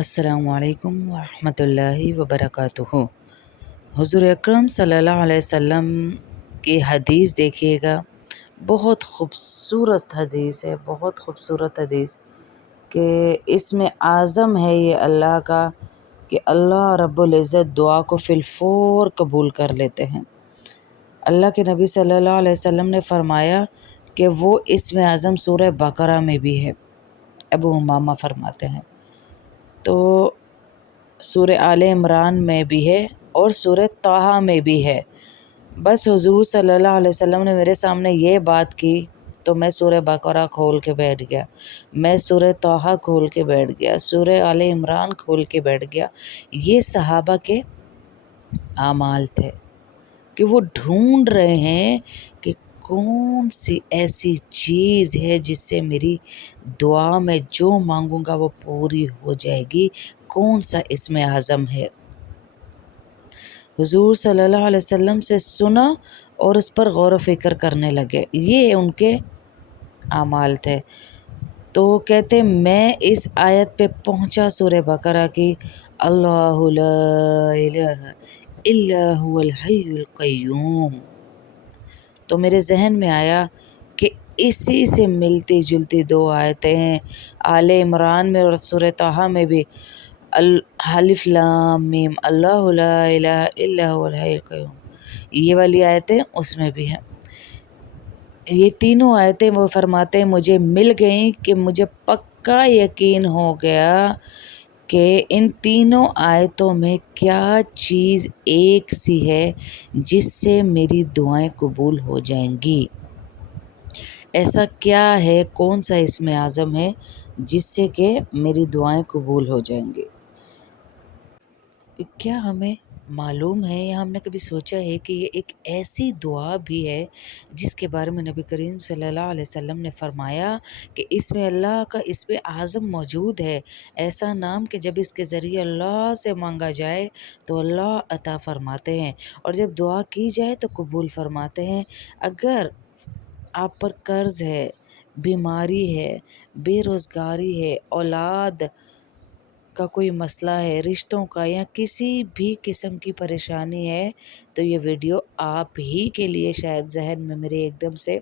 السلام علیکم ورحمۃ اللہ وبرکاتہ۔ حضور اکرم صلی اللہ علیہ وسلم کی حدیث دیکھیے گا، بہت خوبصورت حدیث ہے، بہت خوبصورت حدیث کہ اس میں اعظم ہے یہ اللہ کا کہ اللہ رب العزت دعا کو فی الفور قبول کر لیتے ہیں۔ اللہ کے نبی صلی اللہ علیہ وسلم نے فرمایا کہ وہ اسم اعظم سورہ بقرہ میں بھی ہے۔ ابو امامہ فرماتے ہیں تو سورہ آل عمران میں بھی ہے اور سورہ طٰہٰ میں بھی ہے۔ بس حضور صلی اللہ علیہ وسلم نے میرے سامنے یہ بات کی تو میں سورہ بقرہ کھول کے بیٹھ گیا، میں سورہ طٰہٰ کھول کے بیٹھ گیا، سورہ آل عمران کھول کے بیٹھ گیا۔ یہ صحابہ کے اعمال تھے کہ وہ ڈھونڈ رہے ہیں کہ کون سی ایسی چیز ہے جس سے میری دعا میں جو مانگوں گا وہ پوری ہو جائے گی، کون سا اسم اعظم ہے۔ حضور صلی اللہ علیہ وسلم سے سنا اور اس پر غور و فکر کرنے لگے، یہ ان کے اعمال تھے۔ تو کہتے میں اس آیت پہ پہنچا سورہ بقرہ کی، اللہ لا الہ الا هو الحی القیوم، تو میرے ذہن میں آیا کہ اسی سے ملتی جلتی دو آیتیں ہیں آل عمران میں اور سورہ طٰہٰ میں بھی، الف لام میم اللہ لا الہ الا هو الحی القیوم، یہ والی آیتیں اس میں بھی ہیں۔ یہ تینوں آیتیں وہ فرماتے ہیں مجھے مل گئیں کہ مجھے پکا یقین ہو گیا کہ ان تینوں آیتوں میں کیا چیز ایک سی ہے جس سے میری دعائیں قبول ہو جائیں گی۔ ایسا کیا ہے، کون سا اسم اعظم ہے جس سے کہ میری دعائیں قبول ہو جائیں گی۔ کیا ہمیں معلوم ہے یا ہم نے کبھی سوچا ہے کہ یہ ایک ایسی دعا بھی ہے جس کے بارے میں نبی کریم صلی اللہ علیہ وسلم نے فرمایا کہ اس میں اللہ کا اسم اعظم موجود ہے، ایسا نام کہ جب اس کے ذریعے اللہ سے مانگا جائے تو اللہ عطا فرماتے ہیں اور جب دعا کی جائے تو قبول فرماتے ہیں۔ اگر آپ پر قرض ہے، بیماری ہے، بے روزگاری ہے، اولاد کا کوئی مسئلہ ہے، رشتوں کا، یا کسی بھی قسم کی پریشانی ہے تو یہ ویڈیو آپ ہی کے لیے شاید ذہن میں میرے ایک دم سے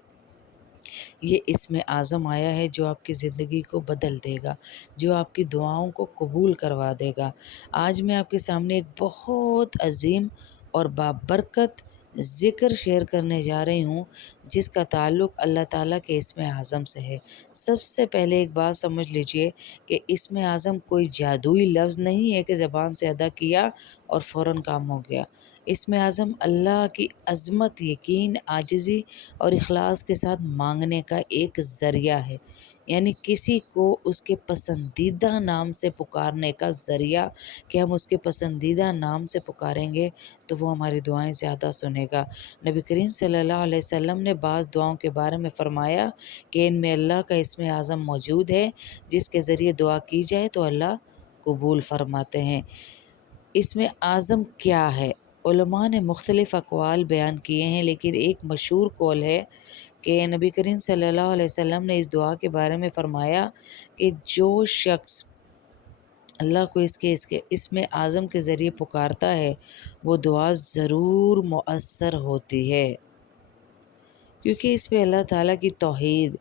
یہ اسم اعظم آیا ہے جو آپ کی زندگی کو بدل دے گا، جو آپ کی دعاؤں کو قبول کروا دے گا۔ آج میں آپ کے سامنے ایک بہت عظیم اور بابرکت ذکر شیئر کرنے جا رہی ہوں جس کا تعلق اللہ تعالیٰ کے اسم اعظم سے ہے۔ سب سے پہلے ایک بات سمجھ لیجئے کہ اسم اعظم کوئی جادوئی لفظ نہیں ہے کہ زبان سے ادا کیا اور فوراً کام ہو گیا۔ اسم اعظم اللہ کی عظمت، یقین، عاجزی اور اخلاص کے ساتھ مانگنے کا ایک ذریعہ ہے، یعنی کسی کو اس کے پسندیدہ نام سے پکارنے کا ذریعہ کہ ہم اس کے پسندیدہ نام سے پکاریں گے تو وہ ہماری دعائیں زیادہ سنے گا۔ نبی کریم صلی اللہ علیہ وسلم نے بعض دعاؤں کے بارے میں فرمایا کہ ان میں اللہ کا اسم اعظم موجود ہے جس کے ذریعے دعا کی جائے تو اللہ قبول فرماتے ہیں۔ اسم اعظم کیا ہے؟ علماء نے مختلف اقوال بیان کیے ہیں، لیکن ایک مشہور قول ہے کہ نبی کریم صلی اللہ علیہ وسلم نے اس دعا کے بارے میں فرمایا کہ جو شخص اللہ کو اس کے اسم اعظم کے ذریعے پکارتا ہے وہ دعا ضرور مؤثر ہوتی ہے، کیونکہ اس پہ اللہ تعالیٰ کی توحید،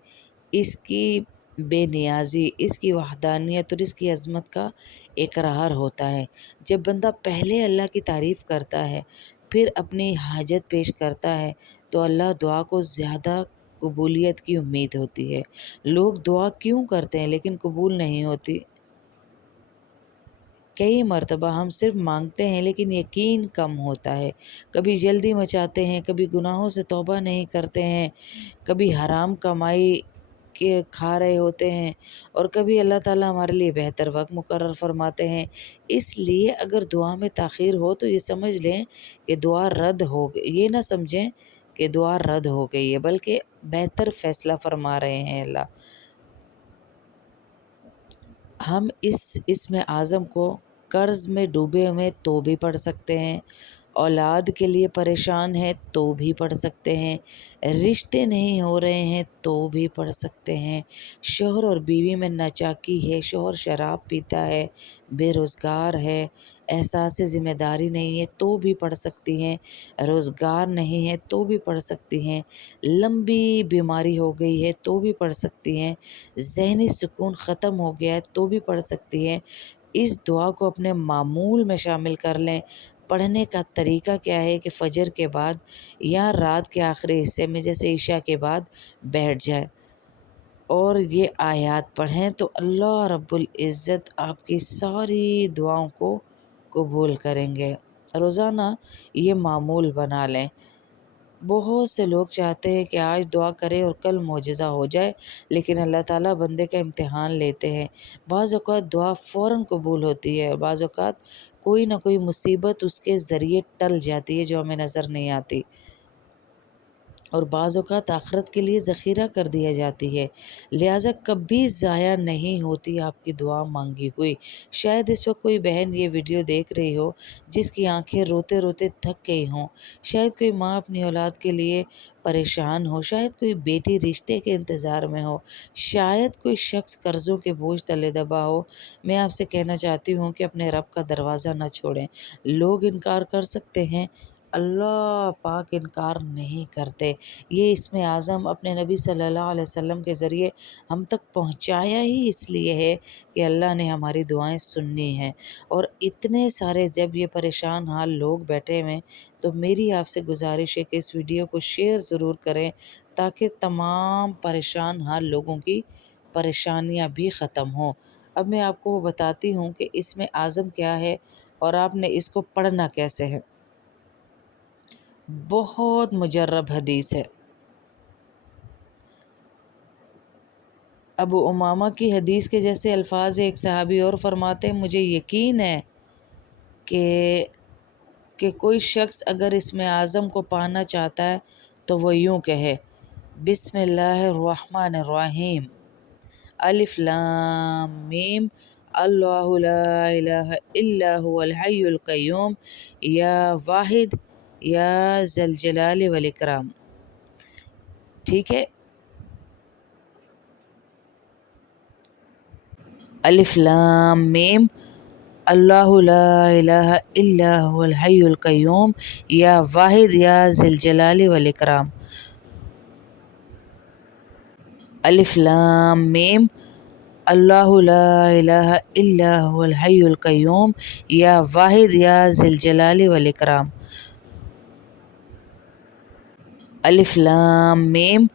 اس کی بے نیازی، اس کی وحدانیت اور اس کی عظمت کا اقرار ہوتا ہے۔ جب بندہ پہلے اللہ کی تعریف کرتا ہے پھر اپنی حاجت پیش کرتا ہے تو اللہ دعا کو زیادہ قبولیت کی امید ہوتی ہے۔ لوگ دعا کیوں کرتے ہیں لیکن قبول نہیں ہوتی؟ کئی مرتبہ ہم صرف مانگتے ہیں لیکن یقین کم ہوتا ہے، کبھی جلدی مچاتے ہیں، کبھی گناہوں سے توبہ نہیں کرتے ہیں، کبھی حرام کمائی کے کھا رہے ہوتے ہیں اور کبھی اللہ تعالیٰ ہمارے لیے بہتر وقت مقرر فرماتے ہیں۔ اس لیے اگر دعا میں تاخیر ہو تو یہ سمجھ لیں کہ دعا رد ہو گئی، یہ نہ سمجھیں کہ دعا رد ہو گئی ہے، بلکہ بہتر فیصلہ فرما رہے ہیں اللہ۔ ہم اس اسم اعظم کو قرض میں ڈوبے ہوئے تو بھی پڑھ سکتے ہیں اولاد کے لیے پریشان ہے تو بھی پڑھ سکتے ہیں، رشتے نہیں ہو رہے ہیں تو بھی پڑھ سکتے ہیں، شوہر اور بیوی میں ناچاکی ہے، شوہر شراب پیتا ہے، بے روزگار ہے، احساس ذمہ داری نہیں ہے تو بھی پڑھ سکتی ہیں، روزگار نہیں ہے تو بھی پڑھ سکتی ہیں، لمبی بیماری ہو گئی ہے تو بھی پڑھ سکتی ہیں، ذہنی سکون ختم ہو گیا ہے تو بھی پڑھ سکتی ہیں۔ اس دعا کو اپنے معمول میں شامل کر لیں۔ پڑھنے کا طریقہ کیا ہے کہ فجر کے بعد یا رات کے آخری حصے میں جیسے عشاء کے بعد بیٹھ جائیں اور یہ آیات پڑھیں تو اللہ رب العزت آپ کی ساری دعاؤں کو قبول کریں گے۔ روزانہ یہ معمول بنا لیں۔ بہت سے لوگ چاہتے ہیں کہ آج دعا کریں اور کل معجزہ ہو جائے، لیکن اللہ تعالیٰ بندے کا امتحان لیتے ہیں۔ بعض اوقات دعا فوراً قبول ہوتی ہے اور بعض اوقات کوئی نہ کوئی مصیبت اس کے ذریعے ٹل جاتی ہے جو ہمیں نظر نہیں آتی، اور بعض اوقات آخرت کے لیے ذخیرہ کر دیا جاتی ہے، لہٰذا کبھی ضائع نہیں ہوتی آپ کی دعا مانگی ہوئی۔ شاید اس وقت کوئی بہن یہ ویڈیو دیکھ رہی ہو جس کی آنکھیں روتے روتے تھک گئی ہوں، شاید کوئی ماں اپنی اولاد کے لیے پریشان ہو، شاید کوئی بیٹی رشتے کے انتظار میں ہو، شاید کوئی شخص قرضوں کے بوجھ تلے دبا ہو۔ میں آپ سے کہنا چاہتی ہوں کہ اپنے رب کا دروازہ نہ چھوڑیں۔ لوگ انکار کر سکتے ہیں، اللہ پاک انکار نہیں کرتے۔ یہ اسم اعظم اپنے نبی صلی اللہ علیہ وسلم کے ذریعے ہم تک پہنچایا ہی اس لیے ہے کہ اللہ نے ہماری دعائیں سننی ہیں، اور اتنے سارے جب یہ پریشان حال لوگ بیٹھے ہوئے، تو میری آپ سے گزارش ہے کہ اس ویڈیو کو شیئر ضرور کریں تاکہ تمام پریشان حال لوگوں کی پریشانیاں بھی ختم ہوں۔ اب میں آپ کو وہ بتاتی ہوں کہ اسم اعظم کیا ہے اور آپ نے اس کو پڑھنا کیسے ہے۔ بہت مجرب حدیث ہے۔ ابو امامہ کی حدیث کے جیسے الفاظ ایک صحابی اور فرماتے ہیں، مجھے یقین ہے کہ کوئی شخص اگر اسم اعظم کو پانا چاہتا ہے تو وہ یوں کہے، بسم اللہ الرحمن الرحیم، الف لام میم، اللہ لا الہ الا هو الحی القیوم، یا واحد یا ذی الجلال والاکرام۔ ٹھیک ہے، الف لام میم، اللہ لا الہ الا هو الحی القیوم، یا واحد یا ذی الجلال والاکرام۔ الف لام میم، اللہ لا الہ الا هو الحی القیوم، یا واحد یا ذی الجلال والاکرام۔ الف لام میم،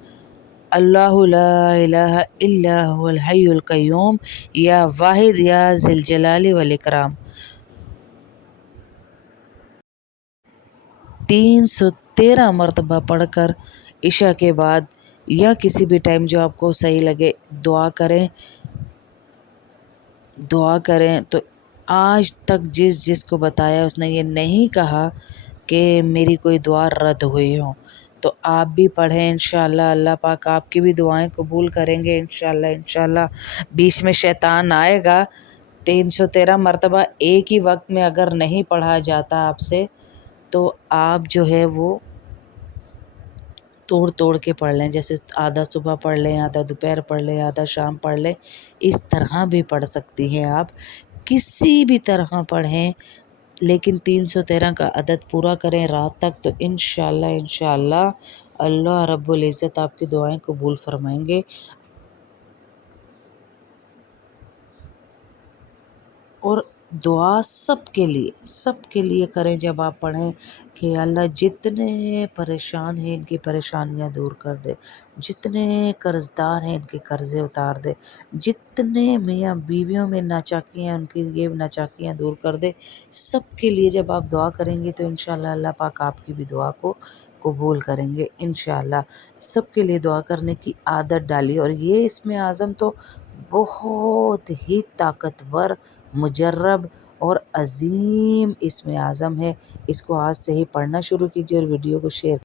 اللہ لا الہ الا هو الحی القیوم، یا واحد یا ذی الجلال والاکرام۔ 313 مرتبہ پڑھ کر عشاء کے بعد یا کسی بھی ٹائم جو آپ کو صحیح لگے دعا کریں۔ تو آج تک جس کو بتایا اس نے یہ نہیں کہا کہ میری کوئی دعا رد ہوئی ہو، تو آپ بھی پڑھیں انشاءاللہ، اللہ پاک آپ کی بھی دعائیں قبول کریں گے انشاءاللہ۔ بیچ میں شیطان آئے گا۔ 313 مرتبہ ایک ہی وقت میں اگر نہیں پڑھا جاتا آپ سے تو آپ جو ہے وہ توڑ کے پڑھ لیں، جیسے آدھا صبح پڑھ لیں، آدھا دوپہر پڑھ لیں، آدھا شام پڑھ لیں، اس طرح بھی پڑھ سکتی ہیں آپ، کسی بھی طرح پڑھیں، لیکن 313 کا عدد پورا کریں رات تک، تو انشاءاللہ اللہ رب العزت آپ کی دعائیں قبول فرمائیں گے۔ اور دعا سب کے لیے کریں جب آپ پڑھیں کہ اللہ جتنے پریشان ہیں ان کی پریشانیاں دور کر دے، جتنے قرض دار ہیں ان کے قرضے اتار دے، جتنے میاں بیویوں میں ناچاکیاں ان کی یہ ناچاکیاں دور کر دے۔ سب کے لیے جب آپ دعا کریں گے تو انشاءاللہ اللہ پاک آپ کی بھی دعا کو قبول کریں گے انشاءاللہ۔ سب کے لیے دعا کرنے کی عادت ڈالیے، اور یہ اسم اعظم تو بہت ہی طاقتور، مجرب اور عظیم اسم اعظم ہے۔ اس کو آج سے ہی پڑھنا شروع کیجیے اور ویڈیو کو شیئر